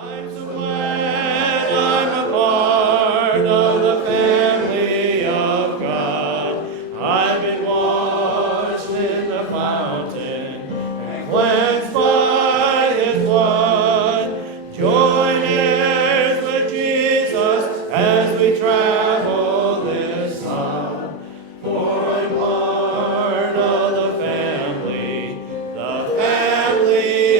I'm so glad I'm a part of the family of God. I've been washed in the fountain and cleansed by His blood. Join heirs with Jesus as we travel this song. For I'm part of the family of God.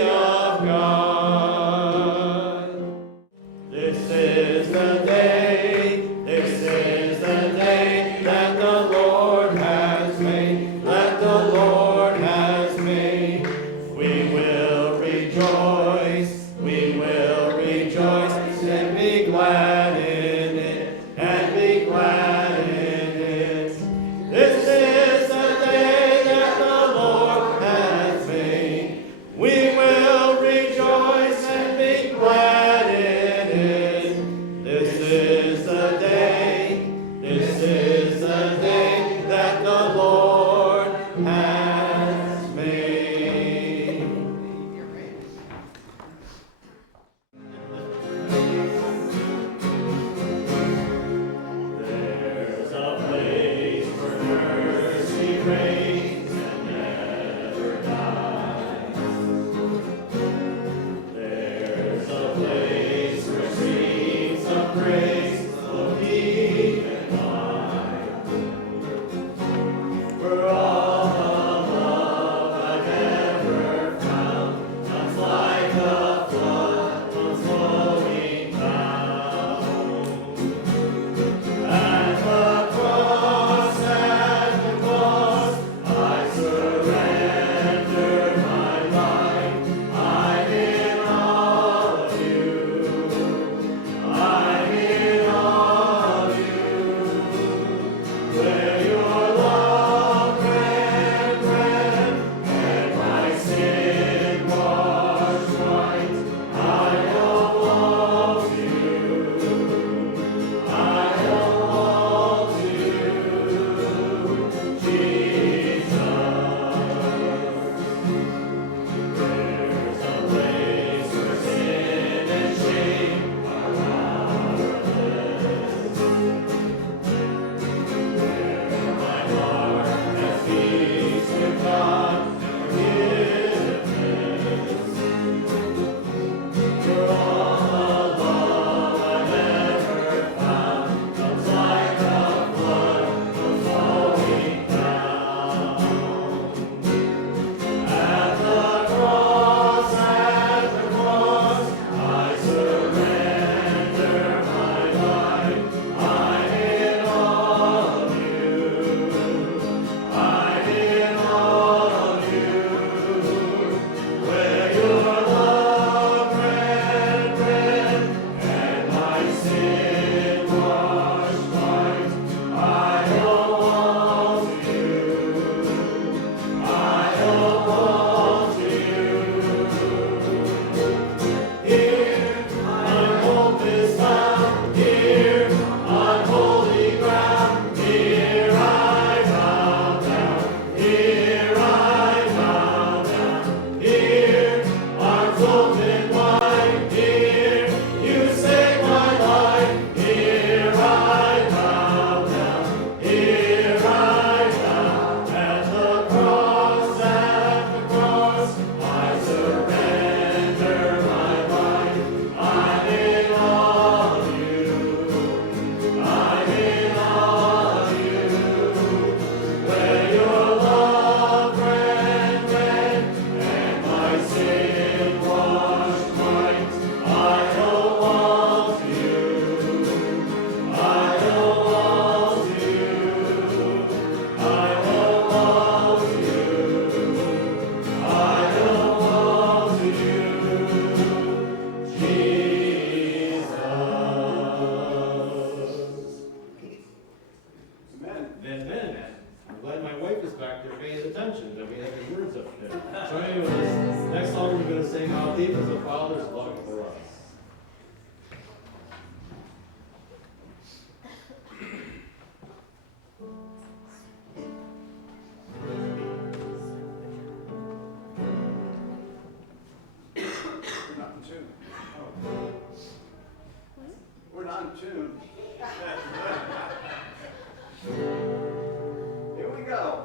Here we go.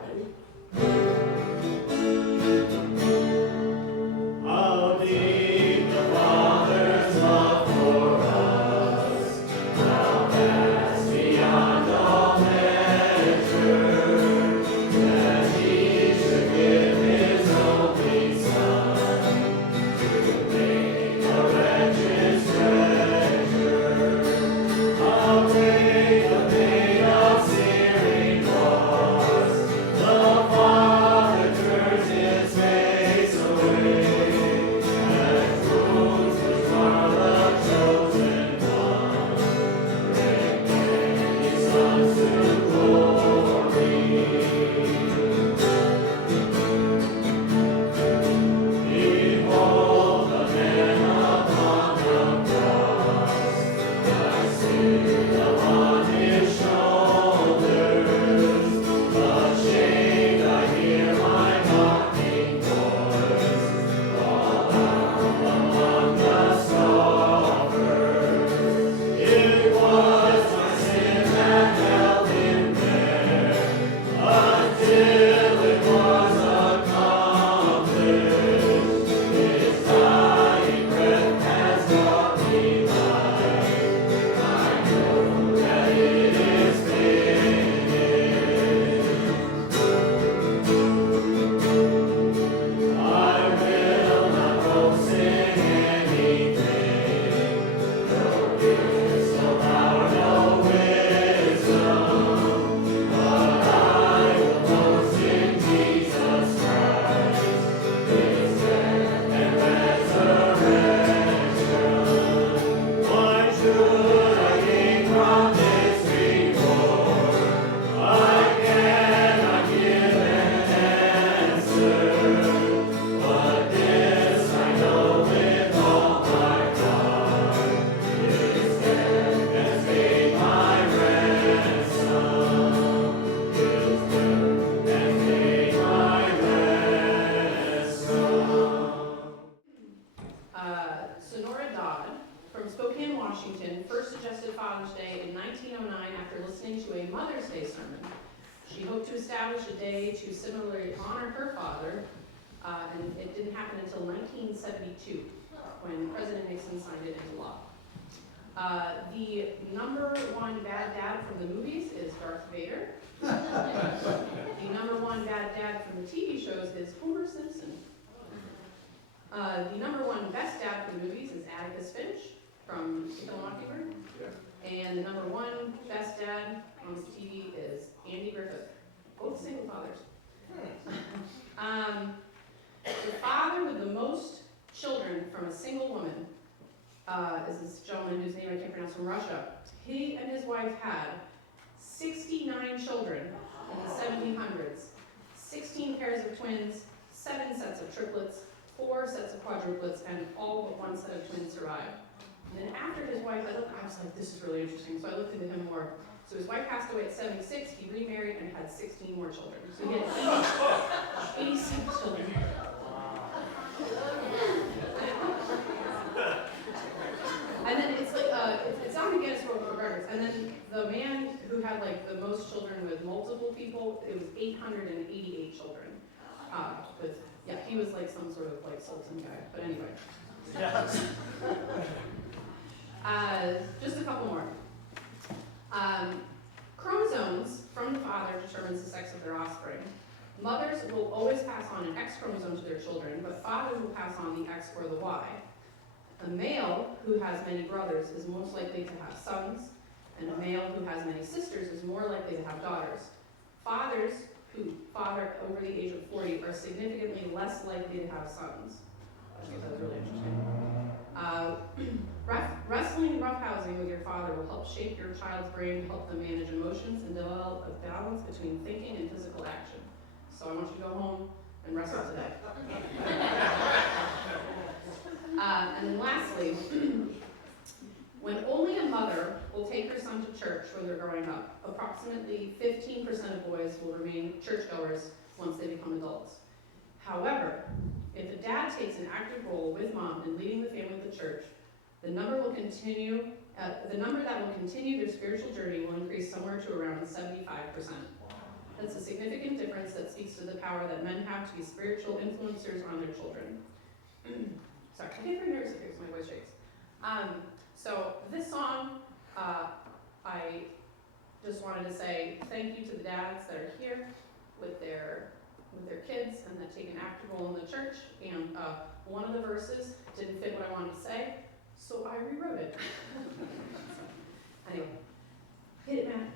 How deep the Father's love for us, how vast beyond all measure, that He should give His only Son to make a wretched treasure. How great the pain of searing was, the Father turns His face away, and wounds which are the chosen one, bring many sons to glory. Behold the man upon the cross, the sin upon His shoulders. Ashamed, I hear my mocking voice call out among the scoffers. It was my sin that held Him there until it was accomplished. His dying breath has brought me life. I know that it is finished. I will not boast in anything, no gifts, no power, no wisdom, but I will boast in Jesus Christ, His death and resurrection. Why should I gain from this reward? I cannot give an answer, but this I know with all my heart: His death has paid my ransom. His death has paid my ransom. Sonora Dodd from Spokane, Washington, first suggested Father's Day in 1909 after listening to a Mother's Day sermon. She hoped to establish a day to similarly honor her father, and it didn't happen until 1972 when President Nixon signed it into law. The number one bad dad from the movies is Darth Vader. The number one bad dad from the TV shows is Homer Simpson. The number one best dad from movies is Atticus Finch from To Kill a Mockingbird. And the number one best dad on TV is Andy Griffith. Both single fathers. The father with the most children from a single woman is this gentleman whose name I can't pronounce, from Russia. He and his wife had 69 children in the 1700s, 16 pairs of twins, 7 sets of triplets, 4 sets of quadruplets, and all but 1 set of twins survived. And then after his wife, I was like, this is really interesting, so I looked into him more. So his wife passed away at 76, he remarried and had 16 more children. So he had 86 children. And then it's like, it's on the Guinness World Book of Records. And then the man who had like the most children with multiple people, it was 888 children. Yeah, he was like some sort of like sultan guy, but anyway. Just a couple more. Chromosomes from the father determines the sex of their offspring. Mothers will always pass on an X chromosome to their children, but fathers will pass on the X or the Y. A male who has many brothers is most likely to have sons, and a male who has many sisters is more likely to have daughters. Fathers who father over the age of 40 are significantly less likely to have sons. I think that was really interesting. Wrestling and roughhousing with your father will help shape your child's brain, help them manage emotions, and develop a balance between thinking and physical action. So I want you to go home and wrestle today. And then lastly, when only a mother will take her son to church when they're growing up, approximately 15% of boys will remain churchgoers once they become adults. However, if a dad takes an active role with mom in leading the family to church, The number will continue. The number that will continue their spiritual journey will increase somewhere to around 75%. That's a significant difference that speaks to the power that men have to be spiritual influencers on their children. Sorry, I get very nervous if my voice shakes. So this song, I just wanted to say thank you to the dads that are here with their kids and that take an active role in the church. And one of the verses didn't fit what I wanted to say, so I rewrote it. Anyway, hit it, Matt.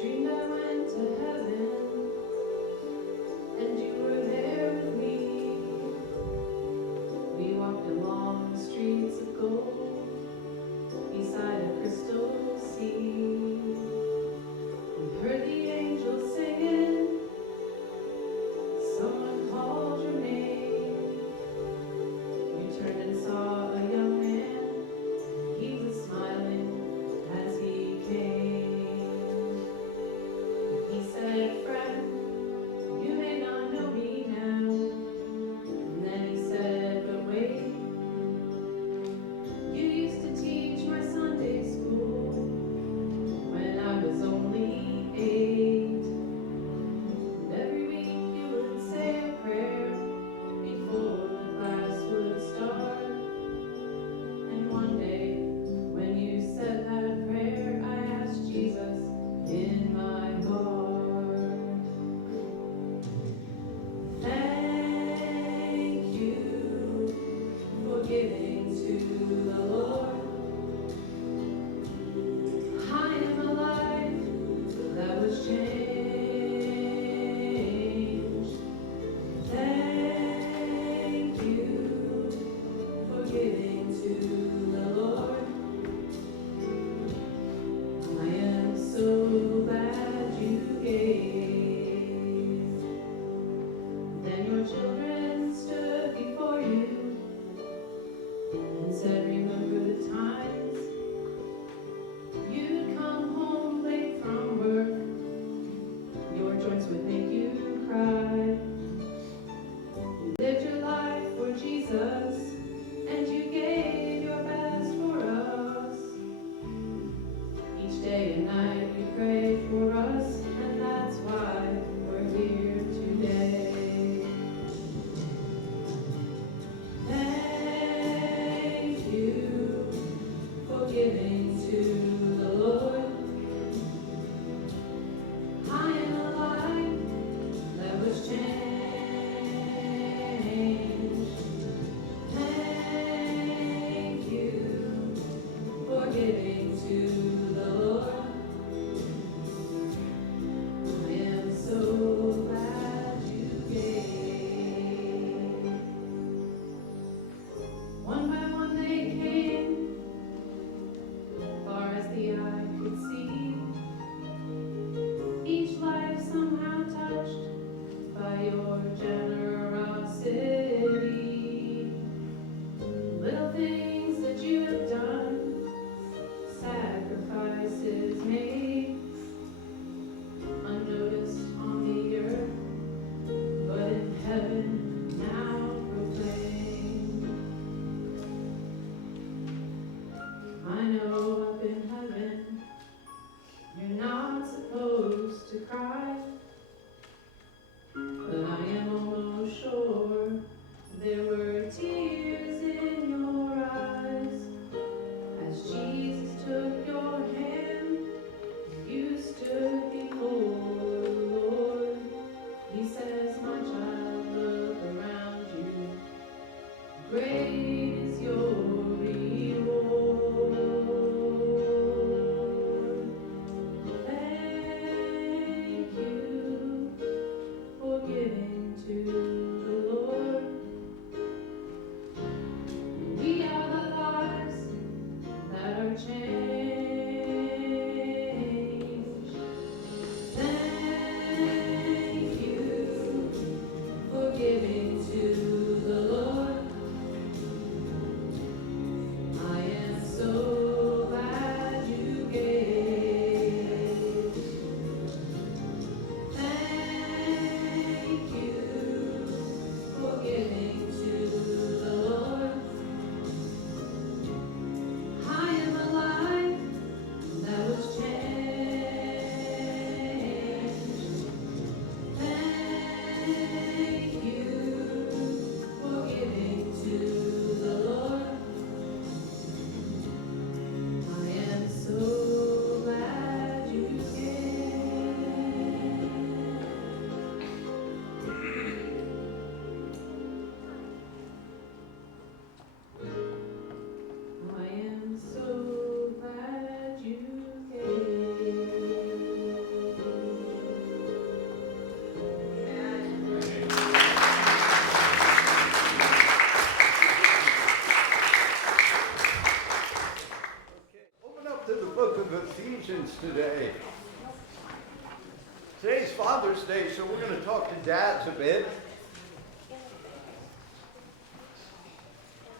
Dreamed I went to heaven, and you were there with me. We walked along the streets of gold, beside a crystal sea. We heard the angels singing, someone called your name. You turned and saw a young man, he was smiling as he came. He said, friend, you may not know me now. And then he said, but wait, you used to teach my Sunday school when I was only 8. And every week you would say a prayer before the class would start. And one day, when you said that prayer, I asked Jesus in my heart. Thank you for giving to the Lord. I am a life that was changed. Thank you for giving to the Lord. I am so glad you gave. Then your children stood before you and said, remember the times you'd come home late from work. Your joints would make you cry. You lived your life for Jesus, and you gave your best for us. Each day and night you prayed for us, and that's why we're here today. Thank you for giving to the Lord. I am a life that was changed. Thank you for giving to the Lord. I am so glad you gave. One by one they came, far as the eye could see. Each life somehow touched by your generosity. Little things that you have done, sacrifices made, unnoticed on the earth, but in heaven now proclaimed. I know up in heaven you're not supposed to cry, but I am almost sure there were tears in your eyes as Jesus took your hand. You stood before the Lord. He says, my child, look around you. Great is your reward. Thank you questions today. Today's Father's Day, so we're going to talk to dads a bit.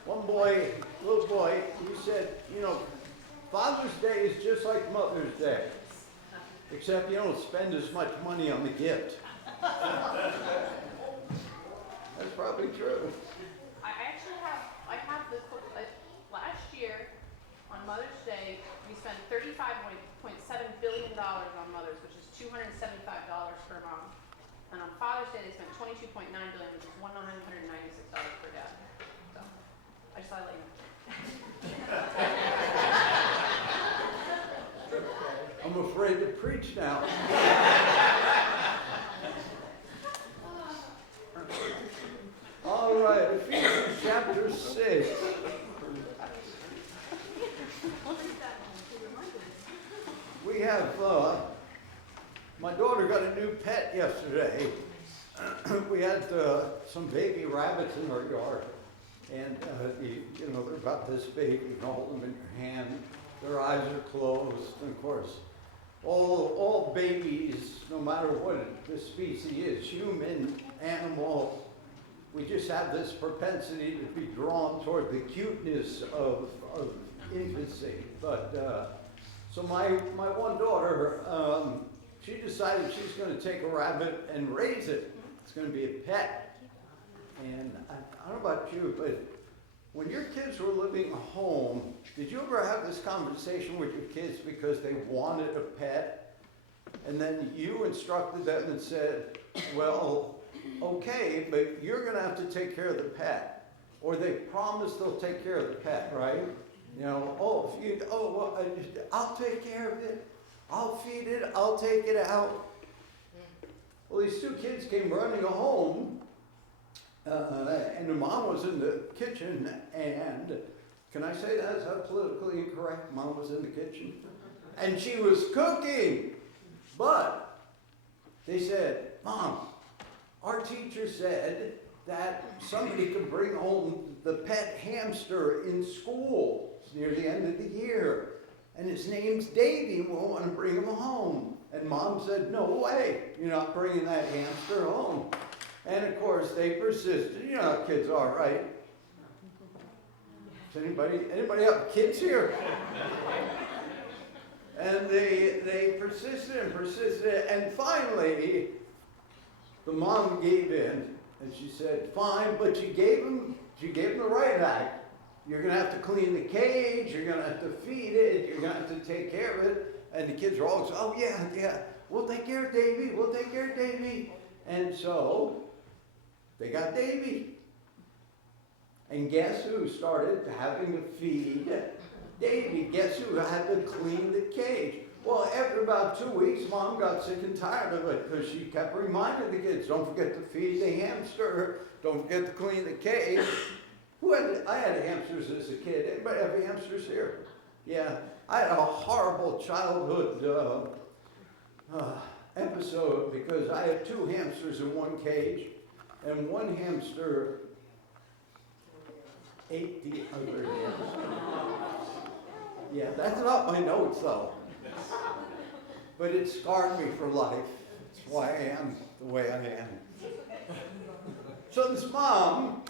One boy, little boy, he said, Father's Day is just like Mother's Day, except you don't spend as much money on the gift. That's probably true. I have this book. Last year, on Mother's Day, we spent $35.7 billion on mothers, which is $275 per mom. And on Father's Day, they spent $22.9 billion, which is $196 per dad. So, I just thought I'd let you know. I'm afraid to preach now. All right, Ephesians chapter 6. We have, my daughter got a new pet yesterday. We had some baby rabbits in our yard. And, they're about this big. You can hold them in your hand. Their eyes are closed. And of course, all babies, no matter what the species is, human, animal, we just have this propensity to be drawn toward the cuteness of infancy. But so my one daughter, she decided she's going to take a rabbit and raise it. It's going to be a pet. And I don't know about you, but when your kids were living at home, did you ever have this conversation with your kids because they wanted a pet? And then you instructed them and said, well, okay, but you're going to have to take care of the pet. Or they promised they'll take care of the pet, right? I'll take care of it. I'll feed it. I'll take it out. Well, these two kids came running home, and the mom was in the kitchen, and can I say that? Is that politically incorrect? Mom was in the kitchen. And she was cooking. But they said, Mom, our teacher said that somebody could bring home the pet hamster in school near the end of the year. And his name's Davy, and we'll want to bring him home. And Mom said, no way, you're not bringing that hamster home. And of course, they persisted. You know how kids are, right? Does anybody have kids here? And they persisted and persisted, and finally, the mom gave in, and she said, fine, but she gave him the right act. You're going to have to clean the cage, you're going to have to feed it, you're going to have to take care of it. And the kids are all saying, oh yeah, we'll take care of Davy, we'll take care of Davy. And so, they got Davy. And guess who started having to feed Davy? Guess who had to clean the cage? Well, after about 2 weeks, Mom got sick and tired of it because she kept reminding the kids, don't forget to feed the hamster, don't forget to clean the cage. I had hamsters as a kid. Anybody have hamsters here? Yeah. I had a horrible childhood episode because I had two hamsters in one cage, and one hamster ate the other hamster. Yeah, that's not my notes though. But it scarred me for life. That's why I am the way I am. So this mom,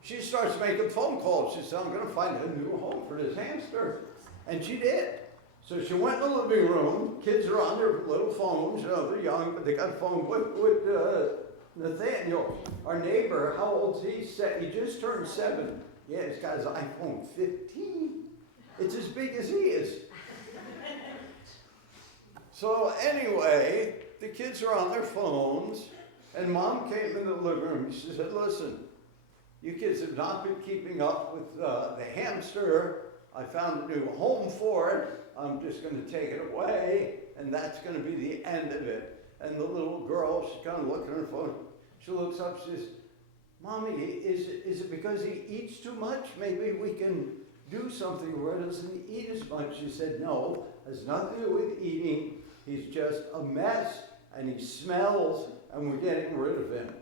she starts making phone calls. She said, I'm going to find a new home for this hamster. And she did. So she went in the living room. Kids are on their little phones. They're young, but they got a phone with Nathaniel, our neighbor. How old is he? He just turned 7. Yeah, he's got his iPhone 15. It's as big as he is. So anyway, the kids are on their phones, and Mom came in the living room. She said, listen, you kids have not been keeping up with the hamster. I found a new home for it. I'm just going to take it away, and that's going to be the end of it. And the little girl, she's kind of looking at her phone. She looks up, she says, Mommy, is it because he eats too much? Maybe we can do something where he doesn't eat as much. She said, no, it has nothing to do with eating. He's just a mess, and he smells, and we're getting rid of him.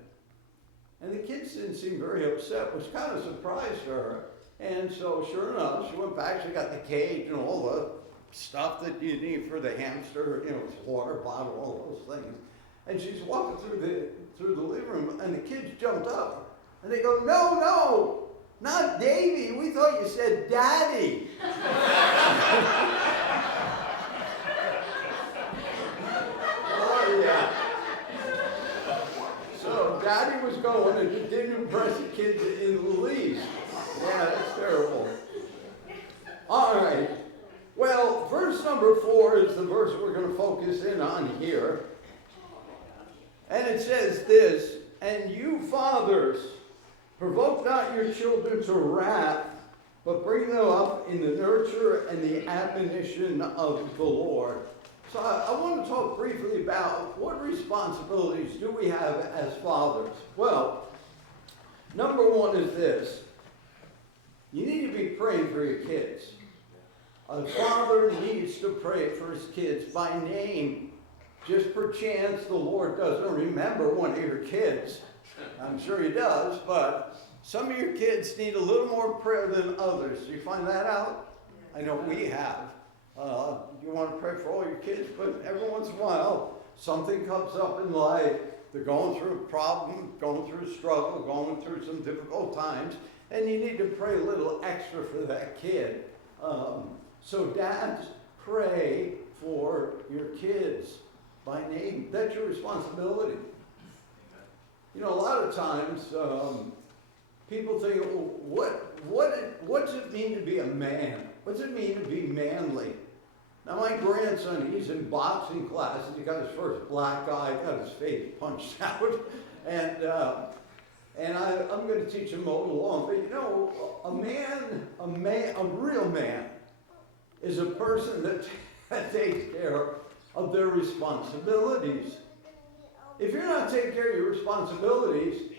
And the kids didn't seem very upset, which kind of surprised her. And so, sure enough, she went back, she got the cage and all the stuff that you need for the hamster, water bottle, all those things. And she's walking through the living room, and the kids jumped up, and they go, "No, no, not Davy. We thought you said Daddy." Oh yeah. So Daddy was going, and it didn't impress the kids in the least. Yeah, that's terrible. All right. Well, verse number 4 is the verse we're going to focus in on here. And it says this, "And you fathers, provoke not your children to wrath, but bring them up in the nurture and the admonition of the Lord." So I want to talk briefly about what responsibilities do we have as fathers. Well, number 1 is this. You need to be praying for your kids. A father needs to pray for his kids by name. Just perchance the Lord doesn't remember one of your kids. I'm sure he does, but some of your kids need a little more prayer than others. Do you find that out? I know we have. You want to pray for all your kids, but every once in a while, something comes up in life. They're going through a problem, going through a struggle, going through some difficult times, and you need to pray a little extra for that kid. So dads, pray for your kids by name. That's your responsibility. A lot of times people think, what does it mean to be a man? What does it mean to be manly? Now my grandson, he's in boxing classes. He got his first black eye, got his face punched out, and I'm going to teach him mow the lawn. But a real man is a person that takes care of their responsibilities. If you're not taking care of your responsibilities,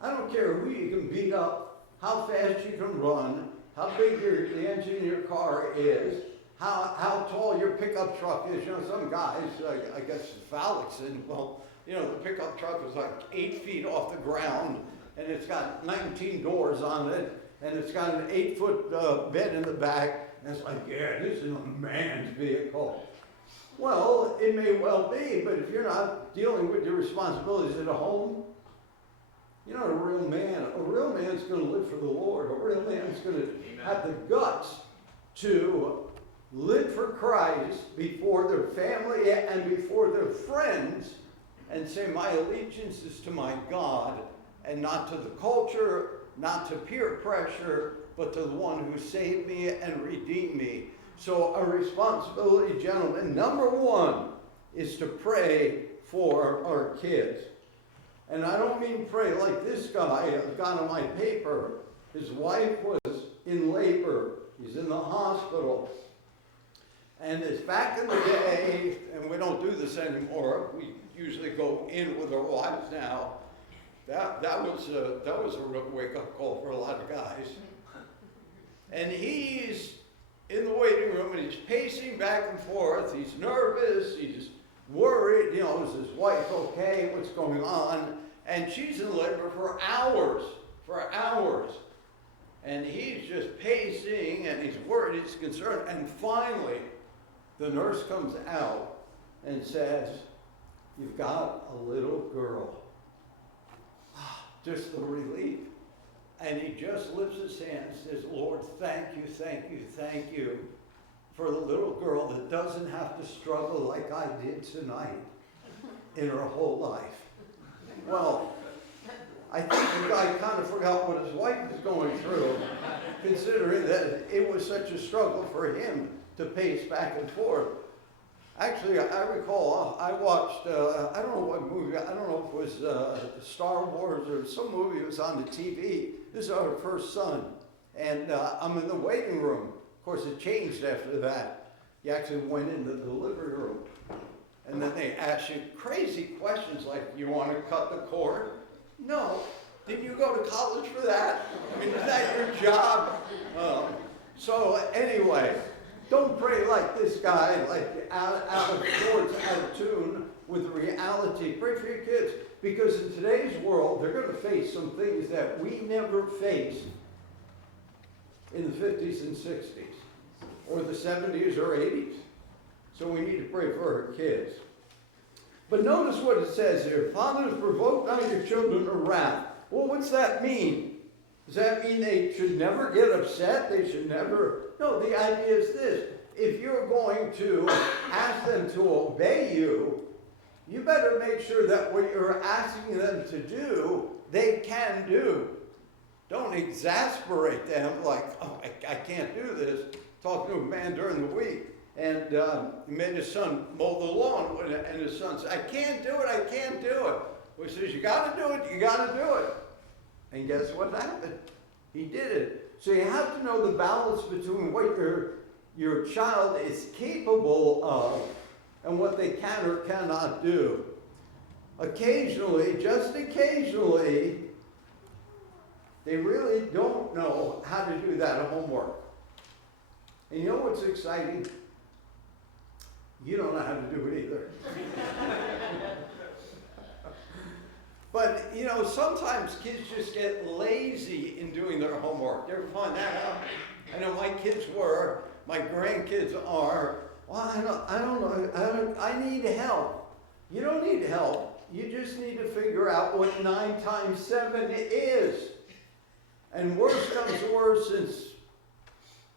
I don't care who you can beat up, how fast you can run, how big the engine in your car is, how tall your pickup truck is. Some guys, I guess Phallickson, the pickup truck is like 8 feet off the ground, and it's got 19 doors on it, and it's got an 8-foot bed in the back, and it's like, yeah, this is a man's vehicle. Well, it may well be, but if you're not dealing with your responsibilities at home, you're not a real man. A real man's going to live for the Lord. A real man's going to have the guts to live for Christ before their family and before their friends and say, my allegiance is to my God and not to the culture, not to peer pressure, but to the one who saved me and redeemed me. So our responsibility, gentlemen, number 1 is to pray for our kids. And I don't mean pray like this guy got on my paper. His wife was in labor. He's in the hospital. And it's back in the day, and we don't do this anymore. We usually go in with our wives now. That was a real wake-up call for a lot of guys. And he's in the waiting room, and he's pacing back and forth. He's nervous. He's worried. Is his wife okay? What's going on? And she's in labor for hours. And he's just pacing, and he's worried. He's concerned. And finally, the nurse comes out and says, "You've got a little girl." Just the relief. And he just lifts his hand and says, "Lord, thank you for the little girl that doesn't have to struggle like I did tonight in her whole life." Well, I think the guy kind of forgot what his wife was going through, considering that it was such a struggle for him to pace back and forth. Actually, I recall I watched, I don't know what movie, I don't know if it was Star Wars or some movie that was on the TV. This is our first son, and I'm in the waiting room. Of course, it changed after that. You actually went into the delivery room, and then they ask you crazy questions like, "You want to cut the cord?" No. Did you go to college for that? I mean, is that your job? So anyway, don't pray like this guy, like out of sorts, out of tune with reality. Pray for your kids, because in today's world, they're going to face some things that we never faced in the 50s and 60s, or the 70s or 80s. So we need to pray for her kids. But notice what it says here. Fathers, provoke not your children to wrath. Well, what's that mean? Does that mean they should never get upset? They should never... No, the idea is this. If you're going to ask them to obey you, you better make sure that what you're asking them to do, they can do. Don't exasperate them like, oh, I can't do this. Talking to a man during the week, and he made his son mow the lawn, and his son said, I can't do it, I can't do it. Well, he says, you got to do it, you got to do it. And guess what happened? He did it. So you have to know the balance between what your child is capable of and what they can or cannot do. Occasionally, just occasionally, they really don't know how to do that homework. And you know what's exciting? You don't know how to do it either. But, you know, sometimes kids just get lazy in doing their homework. You ever find that out? I know my kids were, my grandkids are. Well, I don't know, I need help. You don't need help. You just need to figure out what 9 times 7 is. And worse comes to worse, since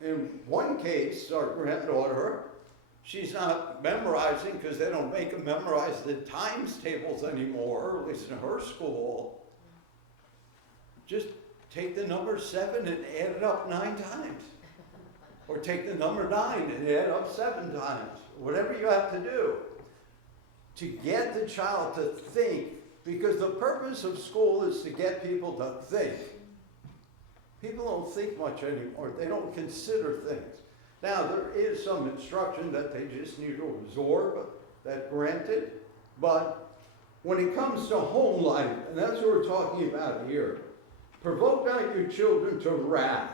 in one case, our granddaughter, she's not memorizing because they don't make them memorize the times tables anymore, or at least in her school. Just take the number 7 and add it up 9 times. Or take the number 9 and add up 7 times. Whatever you have to do to get the child to think, because the purpose of school is to get people to think. People don't think much anymore. They don't consider things. Now, there is some instruction that they just need to absorb, that's granted. But when it comes to home life, and that's what we're talking about here, provoke not your children to wrath.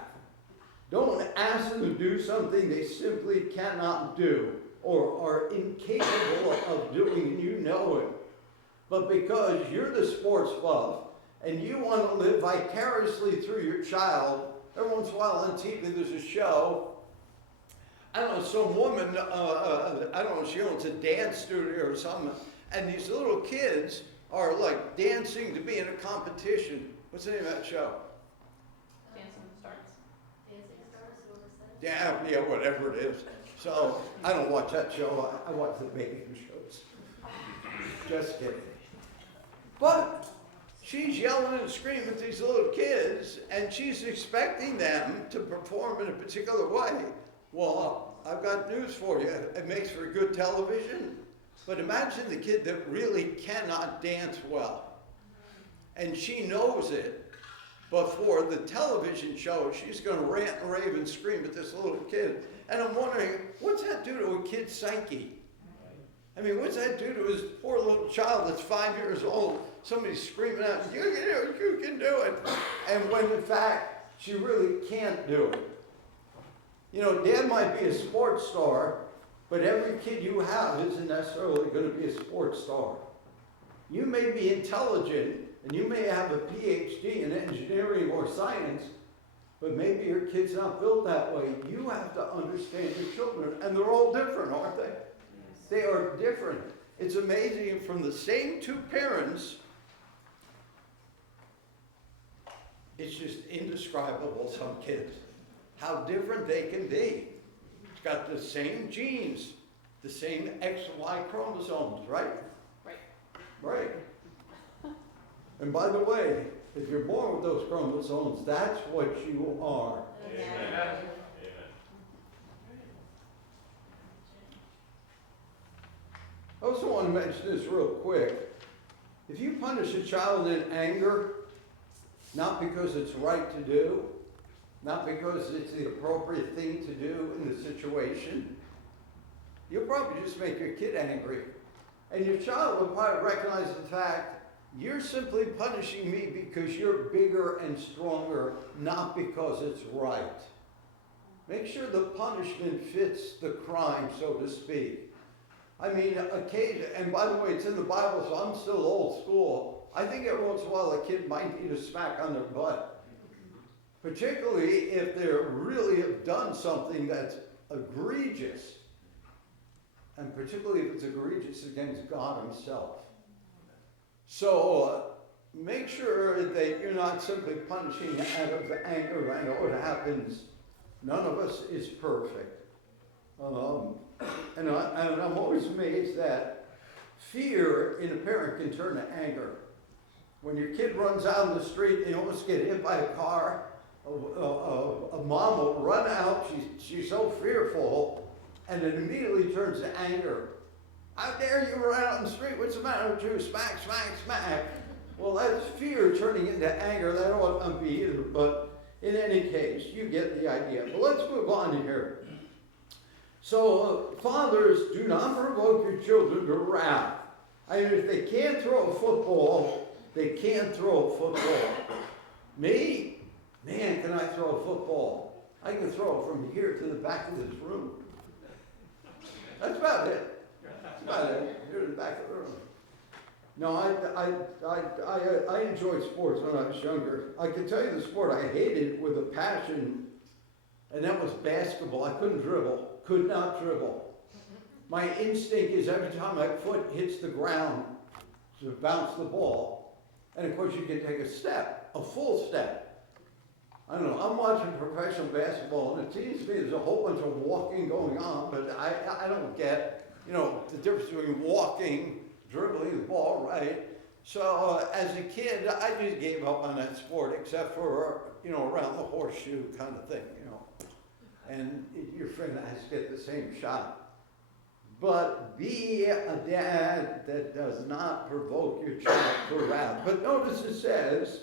Don't ask them to do something they simply cannot do or are incapable of doing, and you know it. But because you're the sports buff, and you want to live vicariously through your child, every once in a while on TV there's a show, I don't know, some woman, I don't know, she owns a dance studio or something, and these little kids are like dancing to be in a competition. What's the name of that show? Dancing Starts. Yeah, whatever it is. So, I don't watch that show, I watch the baking shows. Just kidding. But she's yelling and screaming at these little kids, and she's expecting them to perform in a particular way. Well, I've got news for you. It makes for good television. But imagine the kid that really cannot dance well. And she knows it. But for the television show, she's going to rant and rave and scream at this little kid. And I'm wondering, what's that do to a kid's psyche? I mean, what's that do to his poor little child that's 5 years old? Somebody's screaming out, you can do it, you can do it. And when in fact, she really can't do it. You know, Dad might be a sports star, but every kid you have isn't necessarily going to be a sports star. You may be intelligent, and you may have a PhD in engineering or science, but maybe your kid's not built that way. You have to understand your children, and they're all different, aren't they? Yes. They are different. It's amazing, from the same 2 parents, it's just indescribable, some kids, how different they can be. It's got the same genes, the same X and Y chromosomes, right? Right. Right. And by the way, if you're born with those chromosomes, that's what you are. Amen. I also want to mention this real quick. If you punish a child in anger, not because it's right to do, not because it's the appropriate thing to do in the situation, you'll probably just make your kid angry. And your child will probably recognize the fact, you're simply punishing me because you're bigger and stronger, not because it's right. Make sure the punishment fits the crime, so to speak. I mean, occasion, and by the way, it's in the Bible, so I'm still old school. I think every once in a while a kid might need a smack on their butt. Particularly if they really have done something that's egregious, and particularly if it's egregious against God himself. So make sure that you're not simply punishing out of anger. I know what happens. None of us is perfect. And I'm always amazed that fear in a parent can turn to anger. When your kid runs out in the street and you almost get hit by a car, a mom will run out, she's so fearful, and it immediately turns to anger. How dare you run out in the street? What's the matter with you? Smack, smack, smack. Well, that's fear turning into anger. That ought not be either. But in any case, you get the idea. But let's move on here. So, fathers, do not provoke your children to wrath. I mean, if they can't throw a football, they can't throw a football. Me? Man, can I throw a football? I can throw it from here to the back of this room. That's about it. That's about it. Here to the back of the room. No, I enjoyed sports when I was younger. I can tell you the sport I hated with a passion, and that was basketball. I couldn't dribble. Could not dribble. My instinct is every time my foot hits the ground to bounce the ball, and of course you can take a step, a full step. I don't know, I'm watching professional basketball, and it seems to me there's a whole bunch of walking going on, but I don't get, the difference between walking, dribbling the ball right. So as a kid, I just gave up on that sport, except for, around the horseshoe kind of thing, and your friend has to get the same shot. But be a dad that does not provoke your child to wrath. But notice it says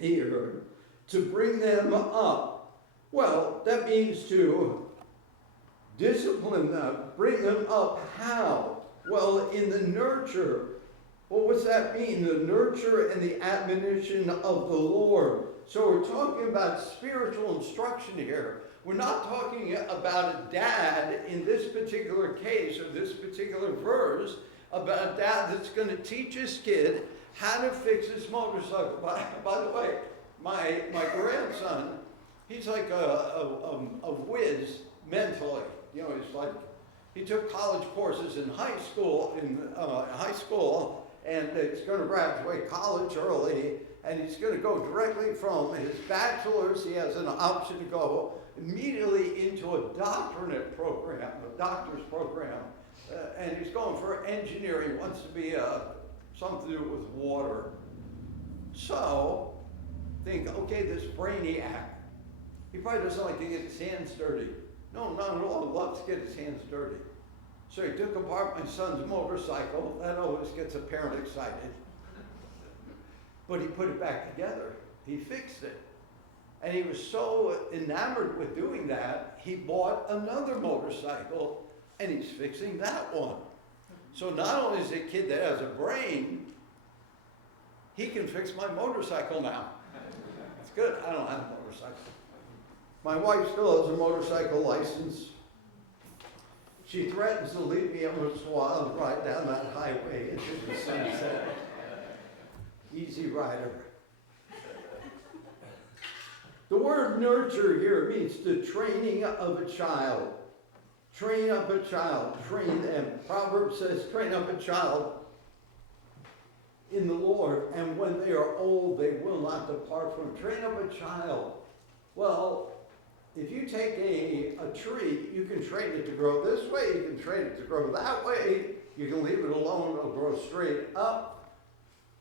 here, to bring them up. Well, that means to discipline them, bring them up. How? Well, in the nurture. Well, what's that mean? The nurture and the admonition of the Lord. So we're talking about spiritual instruction here. We're not talking about a dad in this particular case or this particular verse, about a dad that's going to teach his kid how to fix his motorcycle. By the way, my grandson, he's like a whiz mentally. He's like, he took college courses in high school, and he's going to graduate college early, and he's going to go directly from his bachelor's. He has an option to go immediately into a doctorate program, a doctor's program, and he's going for engineering. He wants to be something to do with water. So, think, okay, this brainiac, he probably doesn't like to get his hands dirty. No, not at all. He loves to get his hands dirty. So he took apart my son's motorcycle. That always gets a parent excited. But he put it back together. He fixed it. And he was so enamored with doing that, he bought another motorcycle, and he's fixing that one. So not only is it a kid that has a brain, he can fix my motorcycle now. It's good. I don't have a motorcycle. My wife still has a motorcycle license. She threatens to leave me every once in a while and ride down that highway into the sunset. Easy rider. The word nurture here means the training of a child. Train up a child. Train them. Proverbs says, train up a child in the Lord, and when they are old, they will not depart from him. Train up a child. Well, if you take a tree, you can train it to grow this way, you can train it to grow that way, you can leave it alone, it'll grow straight up.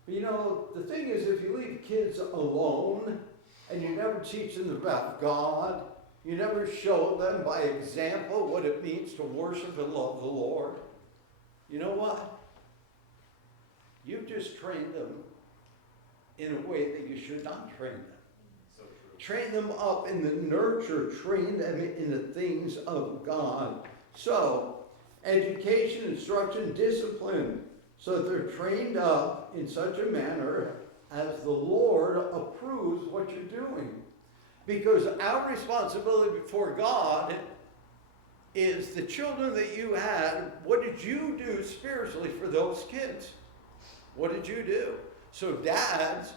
But the thing is, if you leave kids alone, and you never teach them about God, you never show them by example what it means to worship and love the Lord, you know what? You've just trained them in a way that you should not train them. So true. Train them up in the nurture, train them in the things of God. So, education, instruction, discipline, so that they're trained up in such a manner as the Lord approves what you're doing. Because our responsibility before God is the children that you had, what did you do spiritually for those kids? What did you do? So dads,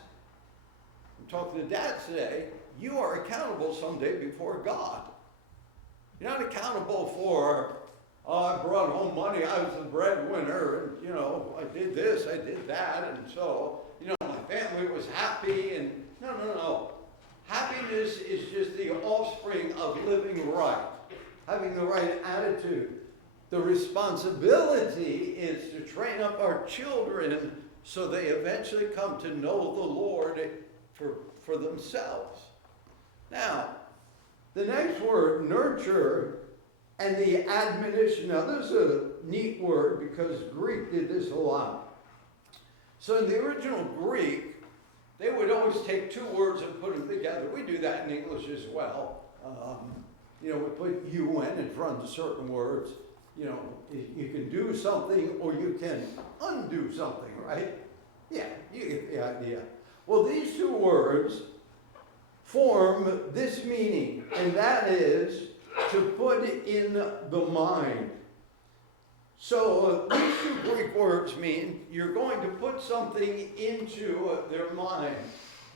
I'm talking to dads today, you are accountable someday before God. You're not accountable for, oh, I brought home money, I was the breadwinner, and, you know, I did this, I did that, and so, you know, my family was happy, and no, no, no. Happiness is just the offspring of living right, having the right attitude. The responsibility is to train up our children so they eventually come to know the Lord for themselves. Now, the next word, nurture, and the admonition. Now, this is a neat word because Greek did this a lot. So in the original Greek, they would always take two words and put them together. We do that in English as well. You know, we put UN in front of certain words. You know, you can do something or you can undo something, right? Yeah, you get the idea. Well, these two words form this meaning, and that is to put in the mind. So these two Greek words mean you're going to put something into their mind.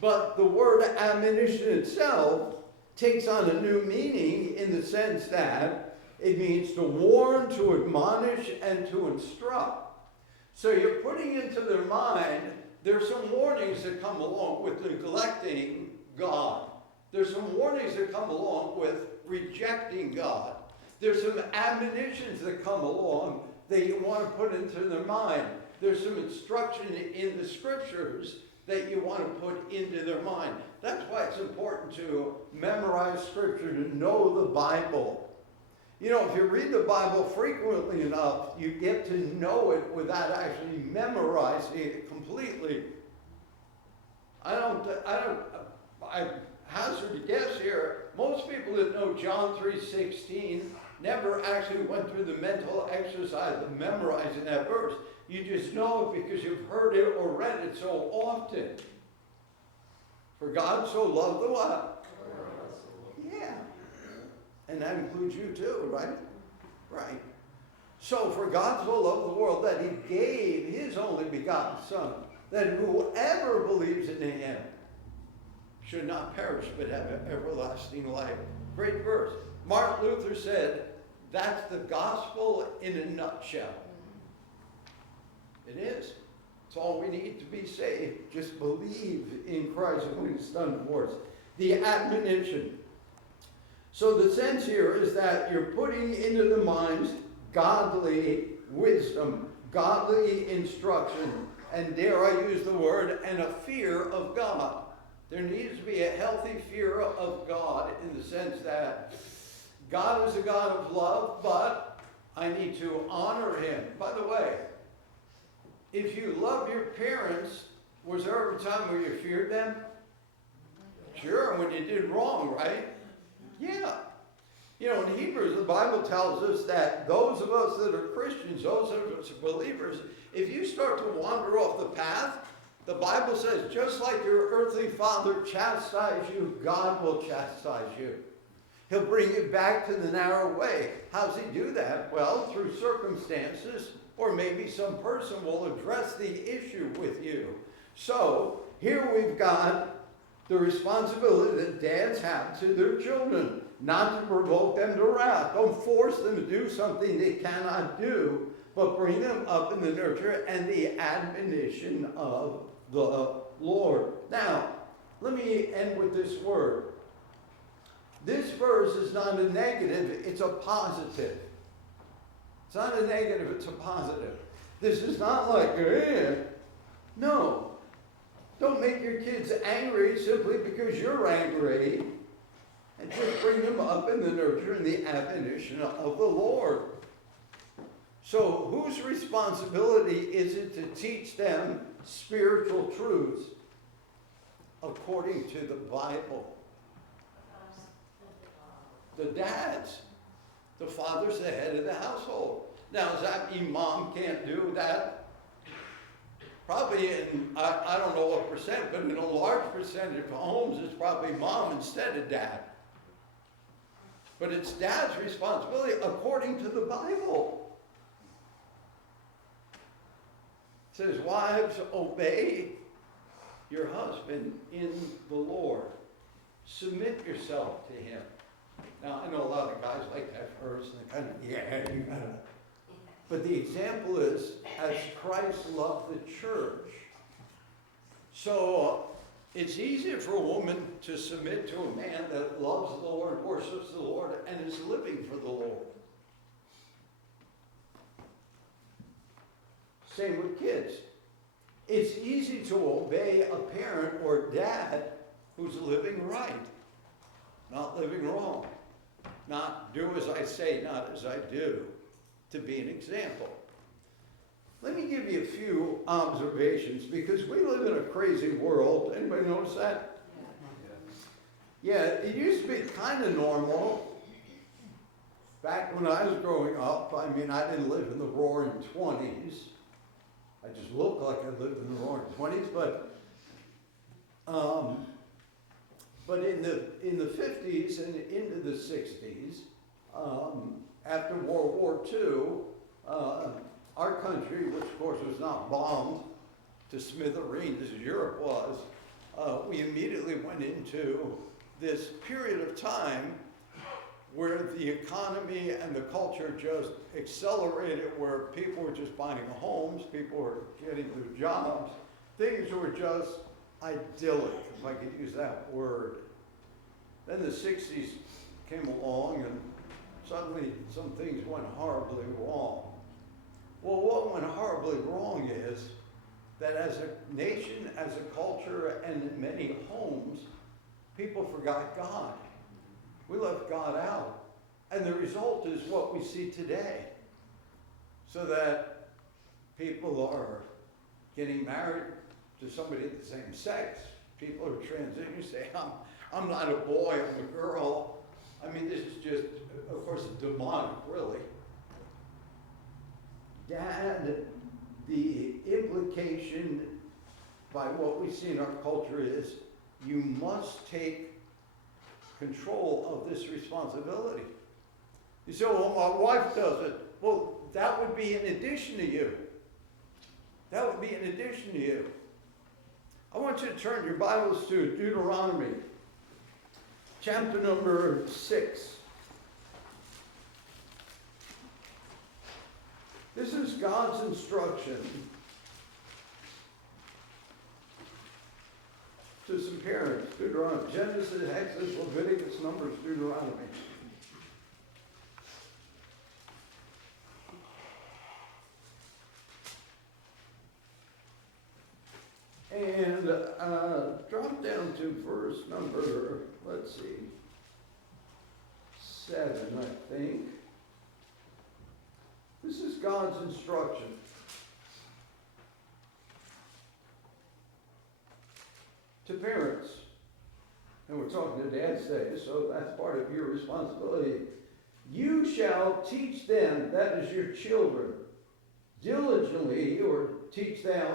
But the word admonition itself takes on a new meaning in the sense that it means to warn, to admonish, and to instruct. So you're putting into their mind, there's some warnings that come along with neglecting God. There's some warnings that come along with rejecting God. There's some admonitions that come along that you want to put into their mind. There's some instruction in the scriptures that you want to put into their mind. That's why it's important to memorize scripture, to know the Bible. You know, if you read the Bible frequently enough, you get to know it without actually memorizing it completely. I hazard a guess here. Most people that know John 3:16 never actually went through the mental exercise of memorizing that verse. You just know it because you've heard it or read it so often. For God so loved the what? Yeah. And that includes you too, right? Right. So, for God so loved the world that he gave his only begotten Son, that whoever believes in him should not perish but have everlasting life. Great verse. Martin Luther said, that's the gospel in a nutshell. It is. It's all we need to be saved. Just believe in Christ and what he's done for us. The admonition. So the sense here is that you're putting into the minds godly wisdom, godly instruction, and dare I use the word, and a fear of God. There needs to be a healthy fear of God in the sense that God is a God of love, but I need to honor him. By the way, if you love your parents, was there ever a time where you feared them? Sure, when you did wrong, right? Yeah. You know, in Hebrews, the Bible tells us that those of us that are Christians, those of us believers, if you start to wander off the path, the Bible says, just like your earthly father chastised you, God will chastise you. He'll bring you back to the narrow way. How does he do that? Well, through circumstances, or maybe some person will address the issue with you. So, here we've got the responsibility that dads have to their children, not to provoke them to wrath. Don't force them to do something they cannot do, but bring them up in the nurture and the admonition of the Lord. Now, let me end with this word. This verse is not a negative, it's a positive. It's not a negative, it's a positive. This is not like, no. Don't make your kids angry simply because you're angry. And just bring them up in the nurture and the admonition of the Lord. So whose responsibility is it to teach them spiritual truths according to the Bible? The dads. The father's the head of the household. Now, does that mean mom can't do that? Probably in, I don't know what percent, but in a large percentage of homes, it's probably mom instead of dad. But it's dad's responsibility according to the Bible. It says, wives, obey your husband in the Lord. Submit yourself to him. Now, I know a lot of guys like that first, and kind of, yeah, you gotta. But the example is, as Christ loved the church. So, it's easier for a woman to submit to a man that loves the Lord, worships the Lord, and is living for the Lord. Same with kids. It's easy to obey a parent or dad who's living right, not living wrong. Not do as I say, not as I do, to be an example. Let me give you a few observations, because we live in a crazy world. Anybody notice that? Yeah, it used to be kind of normal. Back when I was growing up, I mean, I didn't live in the roaring 20s. I just looked like I lived in the roaring 20s, but in the 50s and into the 60s, after World War II, our country, which of course was not bombed to smithereens as Europe was, we immediately went into this period of time where the economy and the culture just accelerated, where people were just buying homes, people were getting their jobs, things were just idyllic, if I could use that word. Then the 60s came along and suddenly some things went horribly wrong. Well, what went horribly wrong is that as a nation, as a culture, and in many homes, people forgot God. We left God out. And the result is what we see today. So that people are getting married to somebody of the same sex. People are transitioning, say, I'm not a boy, I'm a girl. I mean, this is just, of course, demonic, really. Dad, the implication by what we see in our culture is you must take control of this responsibility. You say, well, my wife does it. Well, that would be in addition to you. That would be in addition to you. I want you to turn your Bibles to Deuteronomy, chapter number 6. This is God's instruction to some parents. Deuteronomy, Genesis, Exodus, Leviticus, Numbers, Deuteronomy. And drop down to verse number, let's see, 7, I think. This is God's instruction. To parents, and we're talking to dads today, so that's part of your responsibility. You shall teach them, that is your children, diligently, or teach them,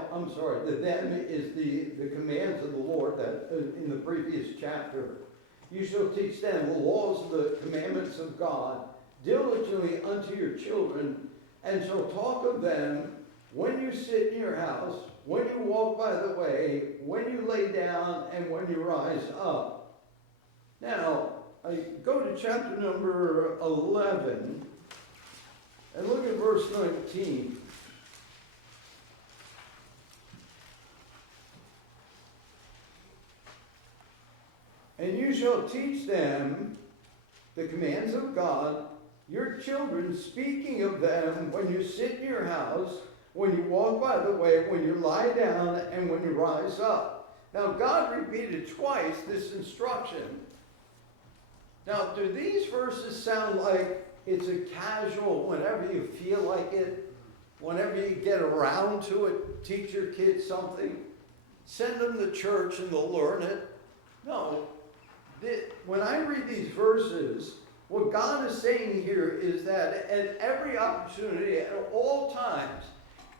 the them is the commands of the Lord that in the previous chapter. You shall teach them the laws of the commandments of God diligently unto your children, and shall talk of them when you sit in your house, when you walk by the way, when you lay down, and when you rise up. Now, I go to chapter number 11, and look at verse 19. And you shall teach them the commands of God, your children, speaking of them when you sit in your house, when you walk by the way, when you lie down, and when you rise up. Now, God repeated twice this instruction. Now, do these verses sound like it's a casual, whenever you feel like it, whenever you get around to it, teach your kids something, send them to church and they'll learn it? No. When I read these verses, what God is saying here is that at every opportunity, at all times,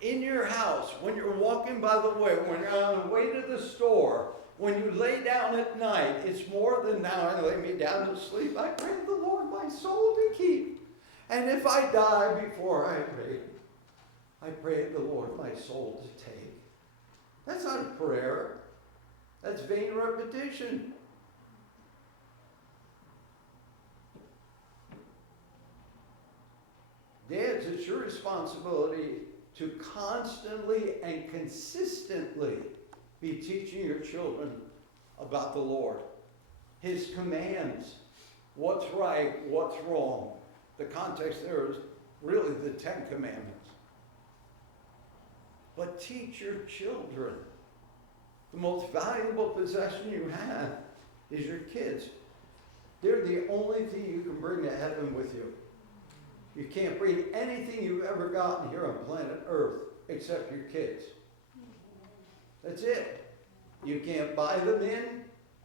in your house, when you're walking by the way, when you're on the way to the store, when you lay down at night, it's more than now I lay me down to sleep. I pray the Lord my soul to keep. And if I die before I pray the Lord my soul to take. That's not a prayer. That's vain repetition. kids, it's your responsibility to constantly and consistently be teaching your children about the Lord, His commands, what's right, what's wrong. The context there is really the 10 Commandments. But teach your children. The most valuable possession you have is your kids. They're the only thing you can bring to heaven with you. You can't bring anything you've ever gotten here on planet Earth except your kids. That's it. You can't buy them in.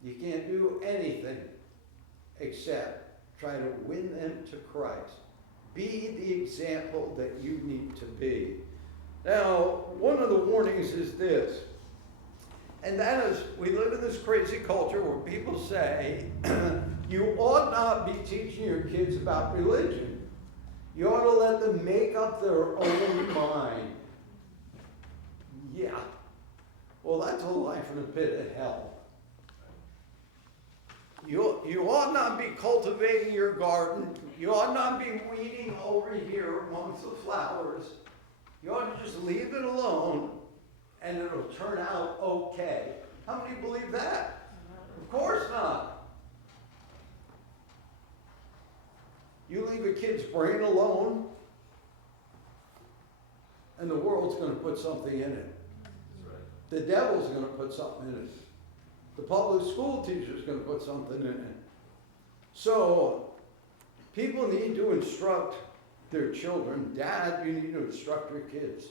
You can't do anything except try to win them to Christ. Be the example that you need to be. Now, one of the warnings is this, and that is, we live in this crazy culture where people say, you ought not be teaching your kids about religion. You ought to let them make up their own mind. Yeah. Well, that's a lie from the pit of hell. You ought not be cultivating your garden. You ought not be weeding over here amongst the flowers. You ought to just leave it alone, and it'll turn out okay. How many believe that? Of course not. You leave a kid's brain alone, and the world's going to put something in it. The devil's going to put something in it. The public school teacher's going to put something in it. So, people need to instruct their children. Dad, you need to instruct your kids.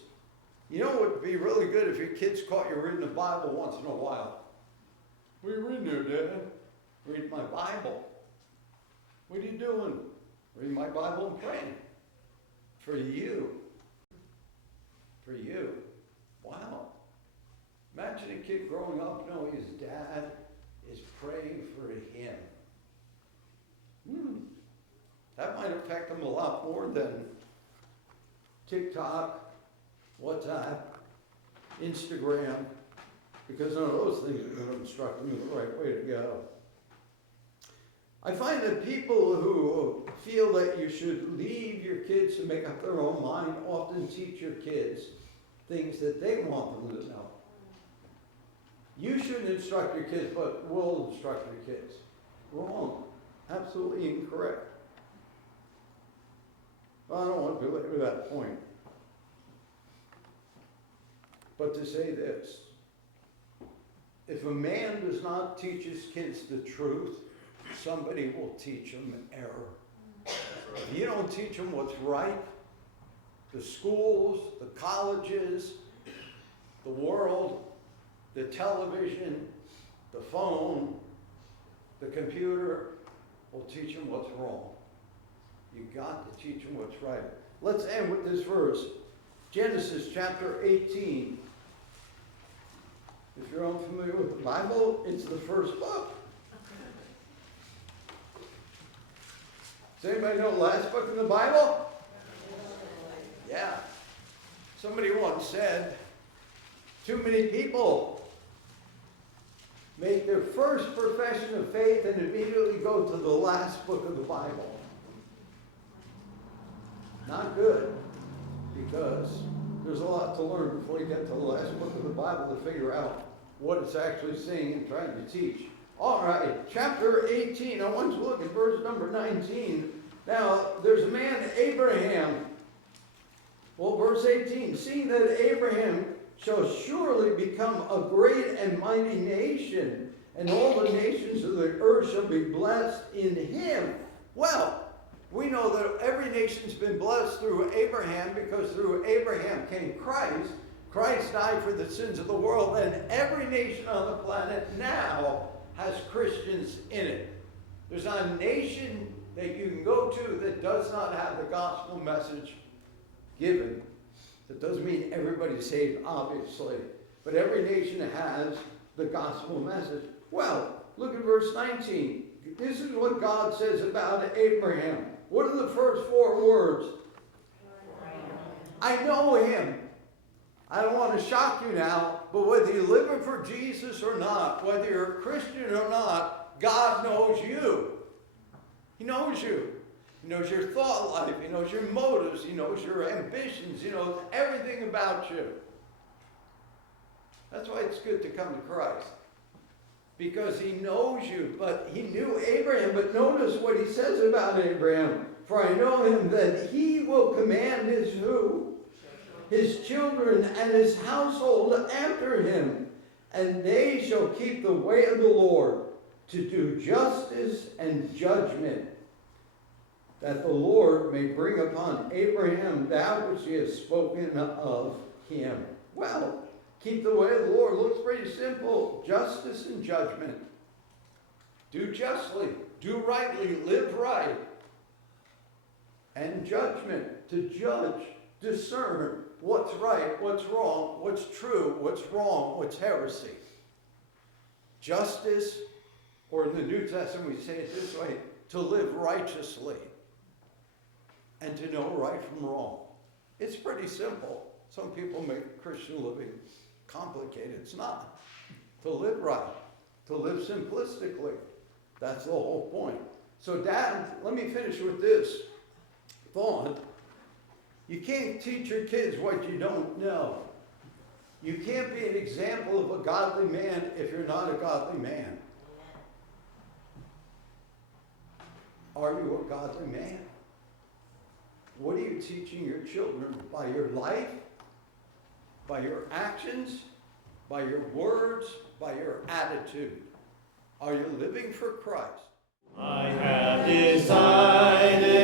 You know what would be really good if your kids caught you reading the Bible once in a while? What are you reading there, Dad? Reading my Bible. What are you doing? Reading my Bible and praying. For you. For you. Wow. Imagine a kid growing up knowing his dad is praying for him. That might affect him a lot more than TikTok, WhatsApp, Instagram, because none of those things are going to instruct them in the right way to go. I find that people who feel that you should leave your kids to make up their own mind often teach your kids things that they want them to know. You shouldn't instruct your kids, but we'll instruct your kids. Wrong. Absolutely incorrect. Well, I don't want to belabor that point. But to say this, if a man does not teach his kids the truth, somebody will teach them error. If you don't teach them what's right, the schools, the colleges, the world, the television, the phone, the computer will teach them what's wrong. You got to teach them what's right. Let's end with this verse. Genesis chapter 18. If you're unfamiliar with the Bible, it's the first book. Does anybody know the last book in the Bible? Yeah. Somebody once said, too many people make their first profession of faith and immediately go to the last book of the Bible. Not good, because there's a lot to learn before you get to the last book of the Bible to figure out what it's actually saying and trying to teach. All right, chapter 18. I want you to look at verse number 19. Now, there's a man, Abraham. Well, verse 18. Seeing that Abraham shall surely become a great and mighty nation, and all the nations of the earth shall be blessed in him. Well, we know that every nation's been blessed through Abraham, because through Abraham came Christ. Christ died for the sins of the world, and every nation on the planet now has Christians in it. There's not a nation that you can go to that does not have the gospel message given. That doesn't mean everybody's saved, obviously, but every nation has the gospel message. Well, look at verse 19. This is what God says about Abraham. What are the first 4 words? I know him. I don't want to shock you now, but whether you live it for Jesus or not, whether you're a Christian or not, God knows you. He knows you. He knows your thought life. He knows your motives. He knows your ambitions. He knows everything about you. That's why it's good to come to Christ. Because he knows you. But he knew Abraham. But notice what he says about Abraham. For I know him that he will command his who? His children and his household after him. And they shall keep the way of the Lord to do justice and judgment, that the Lord may bring upon Abraham that which he has spoken of him. Well, keep the way of the Lord looks pretty simple. Justice and judgment. Do justly, do rightly, live right. And judgment, to judge, discern what's right, what's wrong, what's true, what's wrong, what's heresy. Justice, or in the New Testament we say it this way, to live righteously and to know right from wrong. It's pretty simple. Some people make Christian living complicated. It's not. To live right, to live simplistically. That's the whole point. So Dad, let me finish with this thought. You can't teach your kids what you don't know. You can't be an example of a godly man if you're not a godly man. Are you a godly man? What are you teaching your children? By your life? By your actions? By your words? By your attitude? Are you living for Christ? I have decided